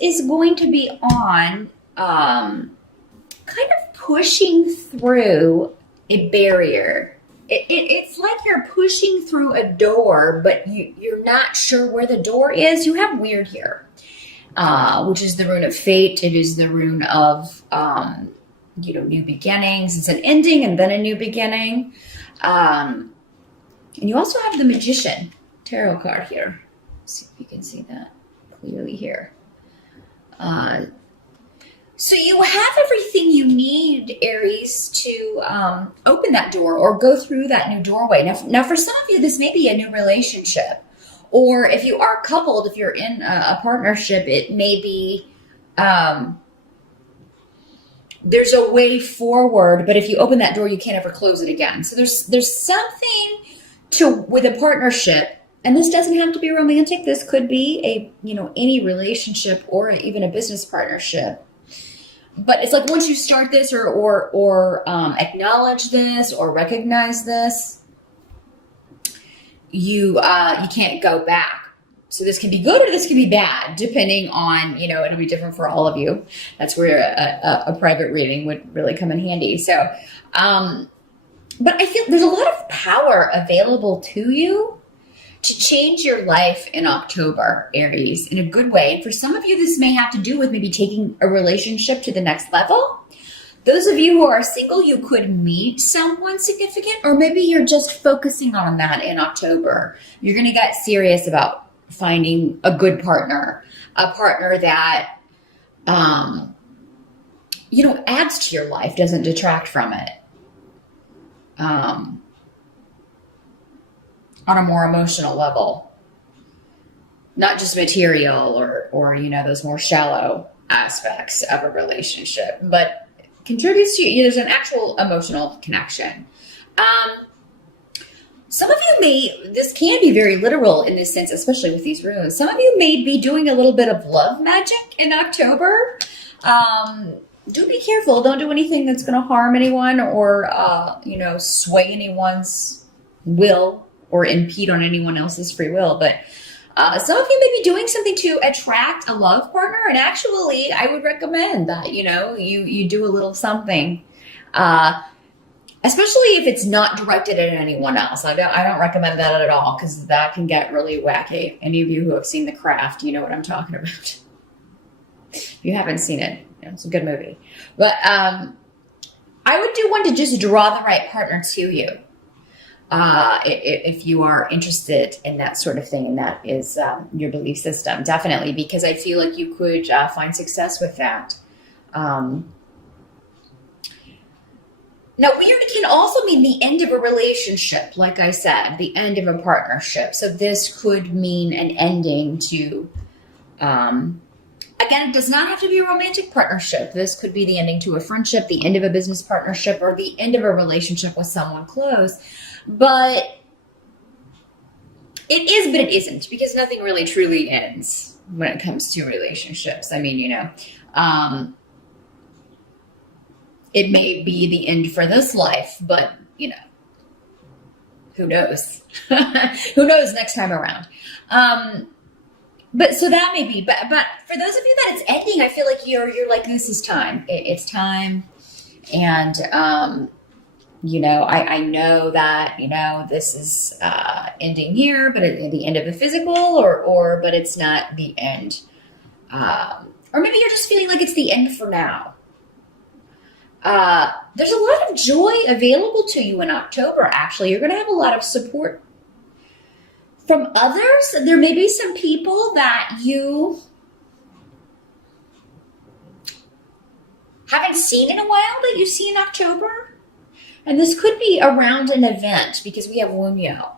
is going to be on kind of pushing through a barrier. It's like you're pushing through a door, but you're not sure where the door is. You have weird here, which is the rune of fate. It is the rune of, new beginnings. It's an ending and then a new beginning. And you also have the Magician tarot card here. Let's see if you can see that clearly here. So you have everything you need, Aries, to open that door or go through that new doorway. Now, for some of you, this may be a new relationship. Or if you are coupled, if you're in a partnership, it may be there's a way forward, but if you open that door, you can't ever close it again. So there's something with a partnership, and this doesn't have to be romantic. This could be any relationship or even a business partnership. But it's like once you start this or acknowledge this or recognize this, you can't go back. So this can be good or this can be bad, depending on, it'll be different for all of you. That's where a private reading would really come in handy. So, but I feel there's a lot of power available to you to change your life in October, Aries, in a good way. And for some of you, this may have to do with maybe taking a relationship to the next level. Those of you who are single, you could meet someone significant, or maybe you're just focusing on that in October. You're going to get serious about finding a good partner, a partner that, adds to your life, doesn't detract from it. On a more emotional level, not just material or those more shallow aspects of a relationship, but contributes to you. There's an actual emotional connection. Some of you this can be very literal in this sense, especially with these runes. Some of you may be doing a little bit of love magic in October. Do be careful. Don't do anything that's going to harm anyone or, sway anyone's will or impede on anyone else's free will. But some of you may be doing something to attract a love partner. And actually, I would recommend that, you do a little something, especially if it's not directed at anyone else. I don't recommend that at all, because that can get really wacky. Any of you who have seen The Craft, you know what I'm talking about. If you haven't seen it, it's a good movie. But I would do one to just draw the right partner to you. If you are interested in that sort of thing, and that is your belief system, definitely, because I feel like you could find success with that. Now, weird can also mean the end of a relationship, like I said, the end of a partnership. So this could mean an ending to, again, it does not have to be a romantic partnership. This could be the ending to a friendship, the end of a business partnership, or the end of a relationship with someone close. But it is, but it isn't, because nothing really truly ends when it comes to relationships. I mean, it may be the end for this life, but, who knows? Who knows next time around? But so that may be, but for those of you that it's ending, I feel like you're like, this is time. It's time. And, I know that, this is ending here, but at the end of the physical but it's not the end. Or maybe you're just feeling like it's the end for now. There's a lot of joy available to you in October, actually. You're going to have a lot of support from others. There may be some people that you haven't seen in a while that you see in October. And this could be around an event, because we have Wunyo.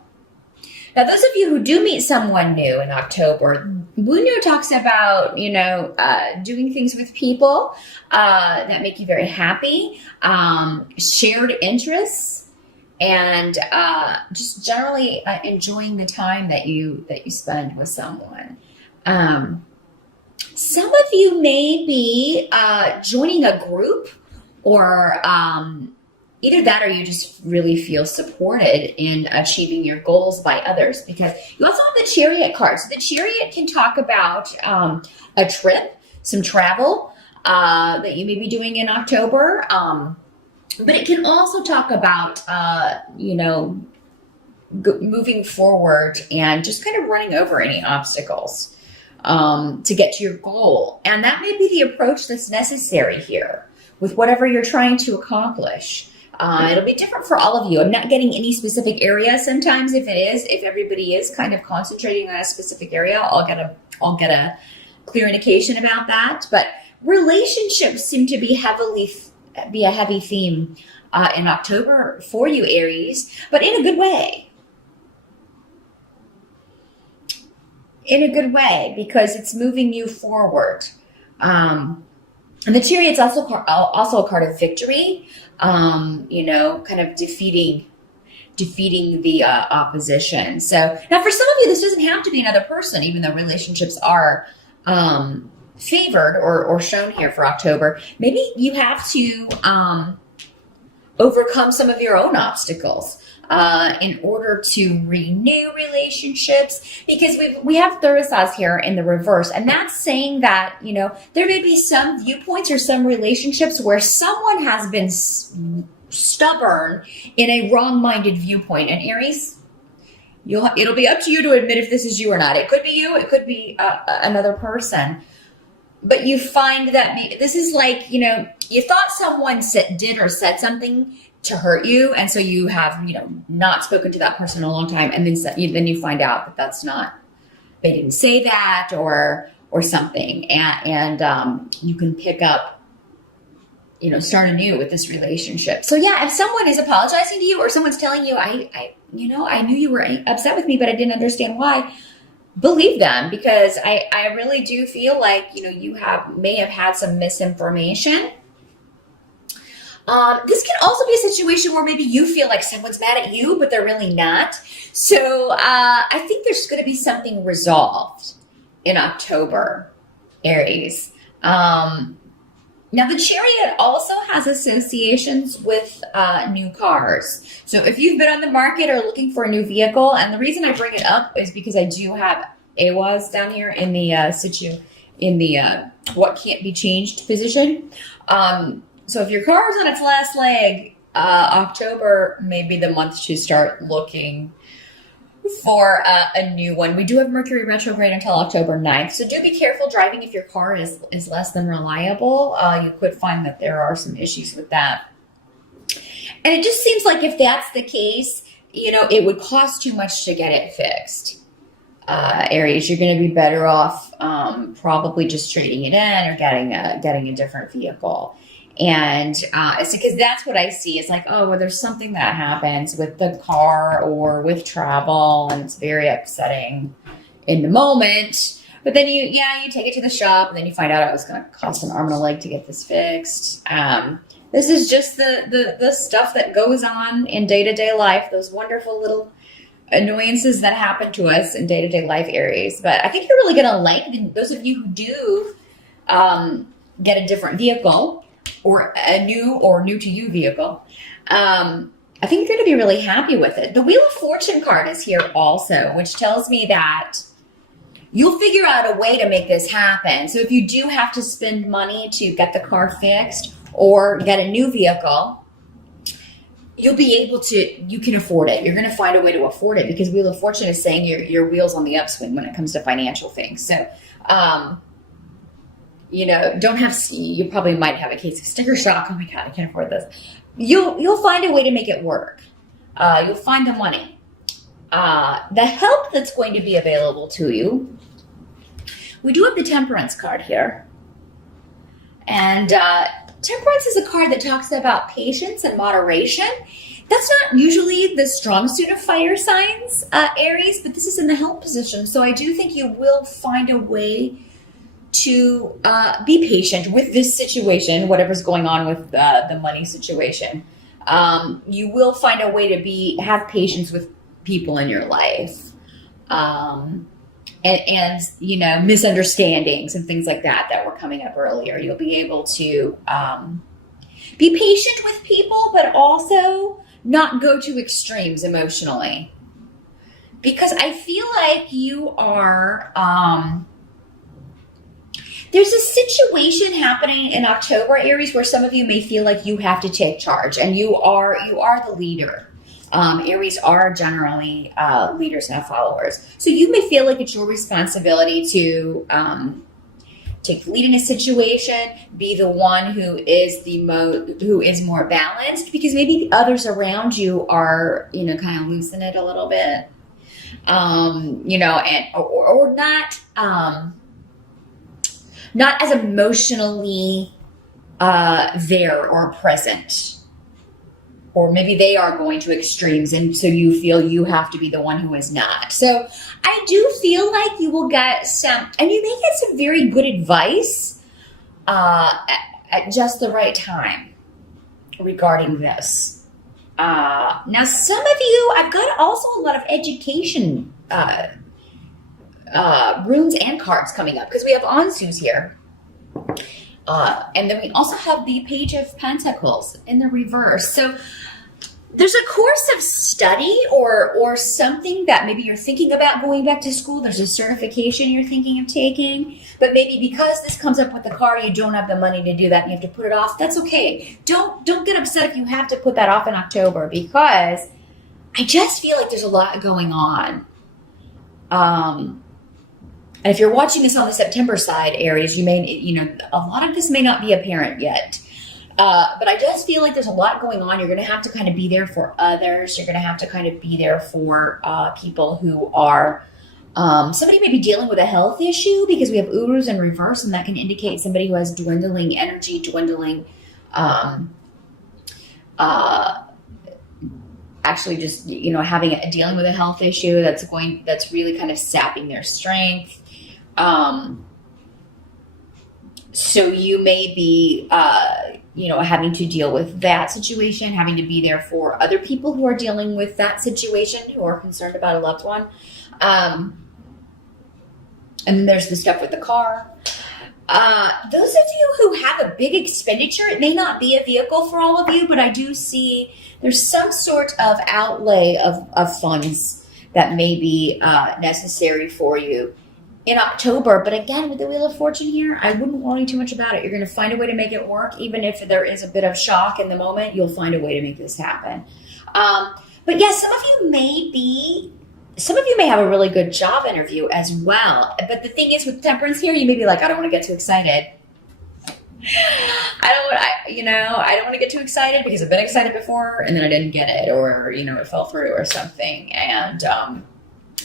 Now, those of you who do meet someone new in October, Wunyo talks about, doing things with people that make you very happy, shared interests, and just generally enjoying the time that you spend with someone. Some of you may be joining a group, or either that, or you just really feel supported in achieving your goals by others, because you also have the Chariot card. So the Chariot can talk about a trip. some travel that you may be doing in October. But it can also talk about, moving forward and just kind of running over any obstacles to get to your goal. And that may be the approach that's necessary here with whatever you're trying to accomplish. It'll be different for all of you. I'm not getting any specific area. Sometimes if everybody is kind of concentrating on a specific area, I'll get a clear indication about that. But relationships seem to be a heavy theme in October for you, Aries, but in a good way. In a good way, because it's moving you forward. And the Chariot's also a card of victory, kind of defeating the opposition. So now for some of you, this doesn't have to be another person, even though relationships are favored or shown here for October. Maybe you have to overcome some of your own obstacles in order to renew relationships, because we have Thursday here in the reverse, and that's saying that there may be some viewpoints or some relationships where someone has been stubborn in a wrong-minded viewpoint. And Aries, it'll be up to you to admit if this is you or not. It could be you, it could be another person. But you find that this is like, you thought someone did or said something to hurt you, and so you have, not spoken to that person in a long time, and then you find out that that's not, they didn't say that or something, and you can pick up, start anew with this relationship. So yeah, if someone is apologizing to you or someone's telling you, I knew you were upset with me, but I didn't understand why. Believe them, because I really do feel like, you may have had some misinformation. This can also be a situation where maybe you feel like someone's mad at you, but they're really not. So I think there's going to be something resolved in October, Aries. Now, the Chariot also has associations with new cars. So if you've been on the market or looking for a new vehicle, and the reason I bring it up is because I do have AWAS down here in the what can't be changed position. So if your car is on its last leg, October may be the month to start looking for a new one. We do have Mercury retrograde until October 9th. So do be careful driving if your car is less than reliable. You could find that there are some issues with that. And it just seems like if that's the case, it would cost too much to get it fixed. Aries, you're going to be better off probably just trading it in or getting a different vehicle. And it's because that's what I see. It's like, oh, well, there's something that happens with the car or with travel, and it's very upsetting in the moment. But then you take it to the shop, and then you find out it was going to cost an arm and a leg to get this fixed. This is just the stuff that goes on in day-to-day life, those wonderful little annoyances that happen to us in day-to-day life, Aries. But I think you're really going to like those of you who do get a different vehicle, or a new to you vehicle. I think you're going to be really happy with it. The Wheel of Fortune card is here also, which tells me that you'll figure out a way to make this happen. So if you do have to spend money to get the car fixed or get a new vehicle, you can afford it. You're going to find a way to afford it, because Wheel of Fortune is saying your wheel's on the upswing when it comes to financial things. So, you probably might have a case of sticker shock. Oh my God, I can't afford this. You'll find a way to make it work. You'll find the money. The help that's going to be available to you. We do have the Temperance card here. And Temperance is a card that talks about patience and moderation. That's not usually the strong suit of fire signs, Aries, but this is in the help position. So I do think you will find a way to be patient with this situation, whatever's going on with the money situation. You will find a way to have patience with people in your life, and misunderstandings and things like that were coming up earlier. You'll be able to be patient with people, but also not go to extremes emotionally, because I feel like you are There's a situation happening in October, Aries, where some of you may feel like you have to take charge, and you are the leader. Aries are generally leaders and followers, so you may feel like it's your responsibility to take the lead in a situation, be the one who is more balanced, because maybe the others around you are, kind of losing it a little bit, or not. Not as emotionally there or present. Or maybe they are going to extremes, and so you feel you have to be the one who is not. So I do feel like you will get and you may get some very good advice at just the right time regarding this. Now, some of you, I've got also a lot of education runes and cards coming up, because we have Ansus here. And then we also have the Page of Pentacles in the reverse. So there's a course of study or something that maybe you're thinking about going back to school. There's a certification you're thinking of taking, but maybe because this comes up with the car, you don't have the money to do that and you have to put it off. That's okay. Don't get upset if you have to put that off in October, because I just feel like there's a lot going on. And if you're watching this on the September side, Aries, you may, a lot of this may not be apparent yet. But I just feel like there's a lot going on. You're going to have to kind of be there for others. You're going to have to kind of be there for people who are, somebody may be dealing with a health issue, because we have Urus in reverse, and that can indicate somebody who has dwindling energy, actually just, dealing with a health issue that's really kind of sapping their strength. So you may be, having to deal with that situation, having to be there for other people who are dealing with that situation, who are concerned about a loved one. And then there's the stuff with the car. Those of you who have a big expenditure, it may not be a vehicle for all of you, but I do see there's some sort of outlay of funds that may be necessary for you in October. But again, with the Wheel of Fortune here, I wouldn't worry too much about it. You're going to find a way to make it work. Even if there is a bit of shock in the moment, you'll find a way to make this happen. But yes, some of you may have a really good job interview as well. But the thing is, with Temperance here, you may be like, I don't want to get too excited. I don't want to get too excited, because I've been excited before and then I didn't get it, or, it fell through or something. And,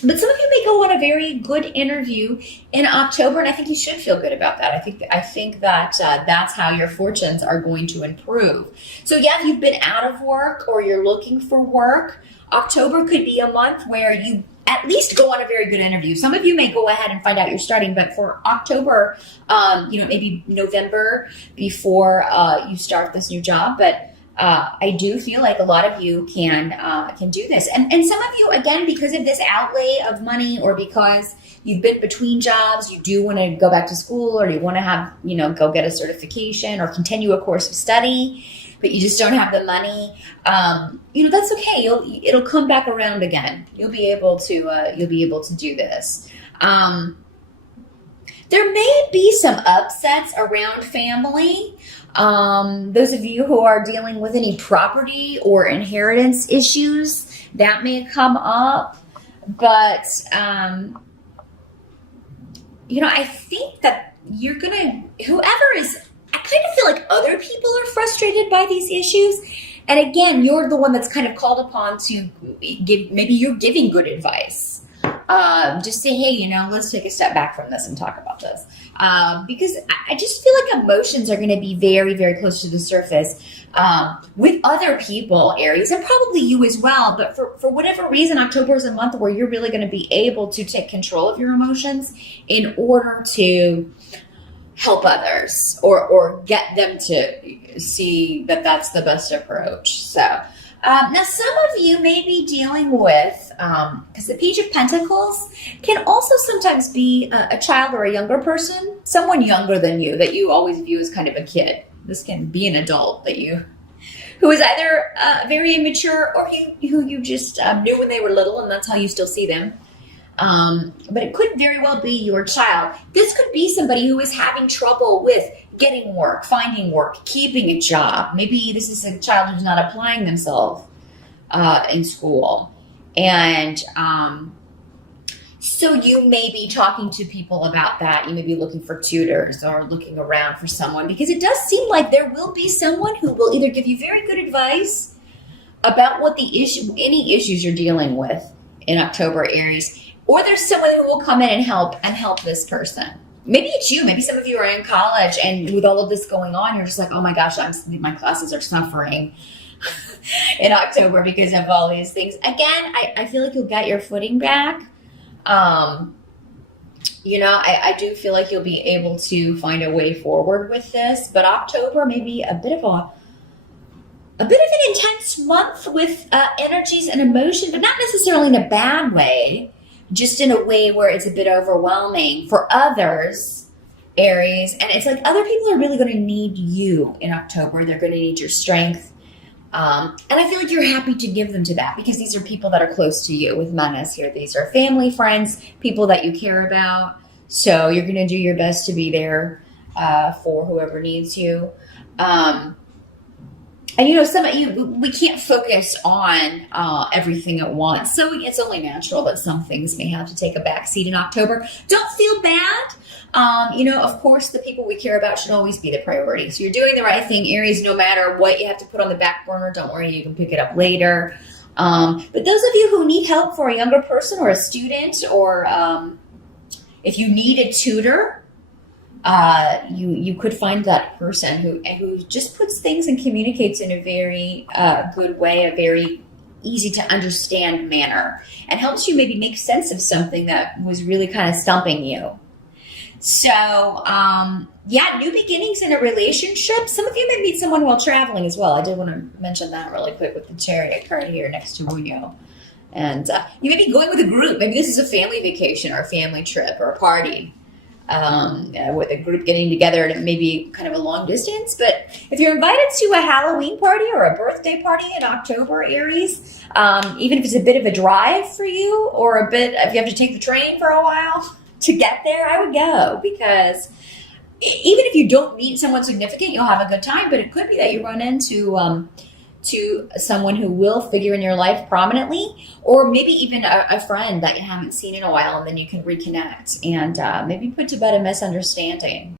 but some of you may go on a very good interview in October, and I think you should feel good about that. I think that that's how your fortunes are going to improve. So yeah, if you've been out of work or you're looking for work, October could be a month where you at least go on a very good interview. Some of you may go ahead and find out you're starting, but for October, maybe November before you start this new job. But I do feel like a lot of you can do this. And some of you, again, because of this outlay of money, or because you've been between jobs, you do want to go back to school, or you want to have, go get a certification or continue a course of study, but you just don't have the money. That's okay. It'll come back around again. You'll be able to do this. There may be some upsets around family. Those of you who are dealing with any property or inheritance issues, that may come up. But, I think that whoever is, I kind of feel like other people are frustrated by these issues. And again, you're the one that's kind of called upon to maybe you're giving good advice. Just say, hey, let's take a step back from this and talk about this. Because I just feel like emotions are going to be very, very close to the surface with other people, Aries, and probably you as well. But for whatever reason, October is a month where you're really going to be able to take control of your emotions in order to help others or get them to see that that's the best approach. So now some of you may be dealing with, because the Page of Pentacles can also sometimes be a child or a younger person, someone younger than you that you always view as kind of a kid. This can be an adult who is either very immature, or who you just knew when they were little, and that's how you still see them. But it could very well be your child. This could be somebody who is having trouble with getting work, finding work, keeping a job. Maybe this is a child who's not applying themselves in school. And so you may be talking to people about that. You may be looking for tutors or looking around for someone, because it does seem like there will be someone who will either give you very good advice about what any issues you're dealing with in October, Aries, or there's someone who will come in and help this person. Maybe it's you. Maybe some of you are in college, and with all of this going on, you're just like, oh my gosh, my classes are suffering in October because of all these things. Again, I feel like you'll get your footing back. I do feel like you'll be able to find a way forward with this, but October may be a bit of an intense month with energies and emotion, but not necessarily in a bad way, just in a way where it's a bit overwhelming for others, Aries. And it's like other people are really going to need you in October. They're going to need your strength. And I feel like you're happy to give them to that, because these are people that are close to you with Manas here. These are family, friends, people that you care about. So you're going to do your best to be there for whoever needs you. And some of you, we can't focus on everything at once. So it's only natural that some things may have to take a backseat in October. Don't feel bad. Of course, the people we care about should always be the priority. So you're doing the right thing, Aries, no matter what you have to put on the back burner. Don't worry, you can pick it up later. But those of you who need help for a younger person or a student, or if you need a tutor, you could find that person who just puts things and communicates in a very good way, a very easy to understand manner, and helps you maybe make sense of something that was really kind of stumping you. So, new beginnings in a relationship. Some of you may meet someone while traveling as well. I did want to mention that really quick with the Chariot card here next to Rio. And you may be going with a group. Maybe this is a family vacation or a family trip or a party. With a group getting together, and it may be kind of a long distance. But if you're invited to a Halloween party or a birthday party in October, Aries, even if it's a bit of a drive for you, or if you have to take the train for a while to get there, I would go, because even if you don't meet someone significant, you'll have a good time. But it could be that you run into to someone who will figure in your life prominently, or maybe even a friend that you haven't seen in a while, and then you can reconnect and maybe put to bed a misunderstanding.